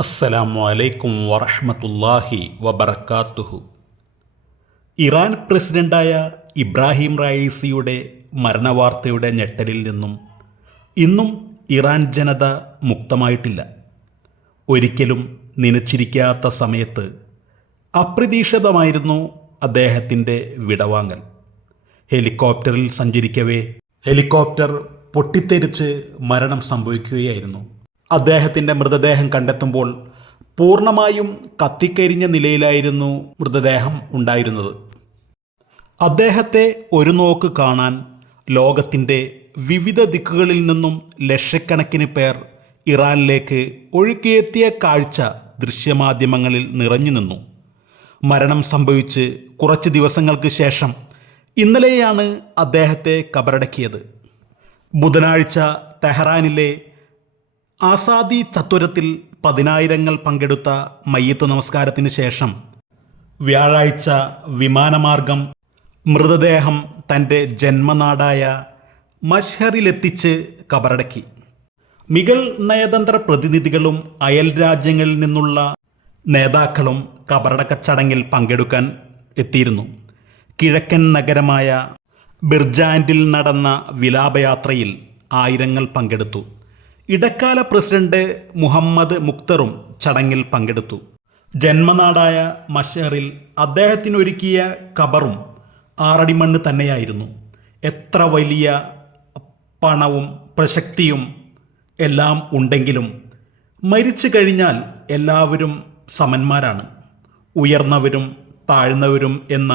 അസ്സലാമു അലൈക്കും വറഹ്മത്തുള്ളാഹി വബർക്കാത്തുഹു ഇറാൻ പ്രസിഡന്റായ ഇബ്രാഹിം റായിസിയുടെ മരണവാർത്തയുടെ ഞെട്ടലിൽ നിന്നും ഇന്നും ഇറാൻ ജനത മുക്തമായിട്ടില്ല. ഒരിക്കലും നനച്ചിരിക്കാത്ത സമയത്ത് അപ്രതീക്ഷിതമായിരുന്നു അദ്ദേഹത്തിന്റെ വിടവാങ്ങൽ. ഹെലികോപ്റ്ററിൽ സഞ്ചരിക്കവേ ഹെലികോപ്റ്റർ പൊട്ടിത്തെറിച്ച് മരണം സംഭവിക്കുകയായിരുന്നു. അദ്ദേഹത്തിന്റെ മൃതദേഹം കണ്ടെത്തുമ്പോൾ പൂർണമായും കത്തിക്കരിഞ്ഞ നിലയിലായിരുന്നു മൃതദേഹം ഉണ്ടായിരുന്നത്. അദ്ദേഹത്തെ ഒരു നോക്ക് കാണാൻ ലോകത്തിന്റെ വിവിധ ദിക്കുകളിൽ നിന്നും ലക്ഷക്കണക്കിന് പേർ ഇറാനിലേക്ക് ഒഴുകിയെത്തിയ കാഴ്ച ദൃശ്യമാധ്യമങ്ങളിൽ നിറഞ്ഞു നിന്നു. മരണം സംഭവിച്ച് കുറച്ച് ദിവസങ്ങൾക്ക് ശേഷം ഇന്നലെയാണ് അദ്ദേഹത്തെ കബറടക്കിയത്. ബുധനാഴ്ച തെഹ്റാനിലെ ആസാദി ചത്വരത്തിൽ പതിനായിരങ്ങൾ പങ്കെടുത്ത മയ്യത്ത് നമസ്കാരത്തിന് ശേഷം വ്യാഴാഴ്ച വിമാനമാർഗം മൃതദേഹം തന്റെ ജന്മനാടായ മഷ്ഹറിലെത്തിച്ച് കബറടക്കി. മികൽ നയതന്ത്ര പ്രതിനിധികളും അയൽ രാജ്യങ്ങളിൽ നിന്നുള്ള നേതാക്കളും കബറടക്ക ചടങ്ങിൽ പങ്കെടുക്കാൻ എത്തിയിരുന്നു. കിഴക്കൻ നഗരമായ ബിർജാൻഡിൽ നടന്ന വിലാപയാത്രയിൽ ആയിരങ്ങൾ പങ്കെടുത്തു. ഇടക്കാല പ്രസിഡന്റ് മുഹമ്മദ് മുക്തറും ചടങ്ങിൽ പങ്കെടുത്തു. ജന്മനാടായ മഷറിൽ അദ്ദേഹത്തിനൊരുക്കിയ കബറും ആറടി മണ്ണ് തന്നെയായിരുന്നു. എത്ര വലിയ പണവും പ്രശക്തിയും എല്ലാം ഉണ്ടെങ്കിലും മരിച്ചു കഴിഞ്ഞാൽ എല്ലാവരും സമന്മാരാണ്. ഉയർന്നവരും താഴ്ന്നവരും എന്ന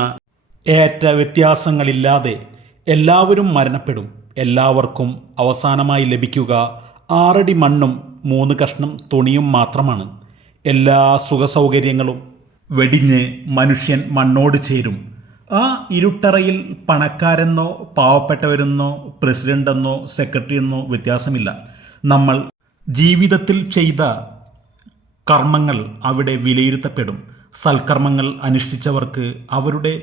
ഏറ്റ വ്യത്യാസങ്ങളില്ലാതെ എല്ലാവരും മരണപ്പെടും. എല്ലാവർക്കും അവസാനമായി ലഭിക്കുക ആറടി മണ്ണും മൂന്ന് കഷ്ണം തുണിയും മാത്രമാണ്. എല്ലാ സുഖസൗകര്യങ്ങളും വെടിഞ്ഞ് മനുഷ്യൻ മണ്ണോട് ചേരും. ആ ഇരുട്ടറയിൽ പണക്കാരെന്നോ പാവപ്പെട്ടവരെന്നോ പ്രസിഡന്റെന്നോ സെക്രട്ടറി എന്നോ വ്യത്യാസമില്ല. നമ്മൾ ജീവിതത്തിൽ ചെയ്ത കർമ്മങ്ങൾ അവിടെ വിലയിരുത്തപ്പെടും. സൽക്കർമ്മങ്ങൾ അനുഷ്ഠിച്ചവർക്ക് അവരുടെ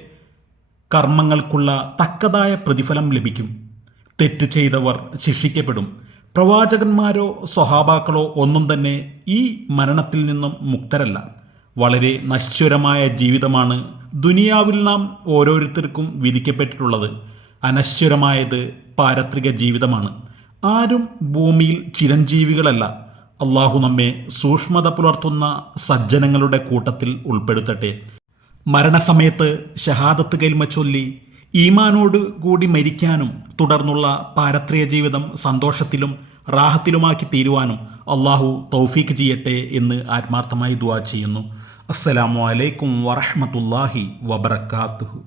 കർമ്മങ്ങൾക്കുള്ള തക്കതായ പ്രതിഫലം ലഭിക്കും. തെറ്റ് ചെയ്തവർ ശിക്ഷിക്കപ്പെടും. പ്രവാചകന്മാരോ സ്വഹാബാക്കളോ ഒന്നും തന്നെ ഈ മരണത്തിൽ നിന്നും മുക്തരല്ല. വളരെ നശ്വരമായ ജീവിതമാണ് ദുനിയാവിൽ നാം ഓരോരുത്തർക്കും വിധിക്കപ്പെട്ടിട്ടുള്ളത്. അനശ്വരമായത് പാരത്രിക ജീവിതമാണ്. ആരും ഭൂമിയിൽ ചിരഞ്ജീവികളല്ല. അള്ളാഹു നമ്മെ സൂക്ഷ്മത പുലർത്തുന്ന സജ്ജനങ്ങളുടെ കൂട്ടത്തിൽ ഉൾപ്പെടുത്തട്ടെ. മരണസമയത്ത് ഷഹാദത്ത് കൈൽമ ചൊല്ലി ഈമാനോട് കൂടി മരിക്കാനും തുടർന്നുള്ള പാരത്രിക ജീവിതം സന്തോഷത്തിലും റാഹത്തിലുമാക്കി തീരുവാനും അള്ളാഹു തൗഫീഖ് ചെയ്യട്ടെ എന്ന് ആത്മാർത്ഥമായി ദുവാ ചെയ്യുന്നു. അസ്സലാമു അലൈക്കും വറഹമത്തല്ലാഹി വബർക്കാത്തുഹു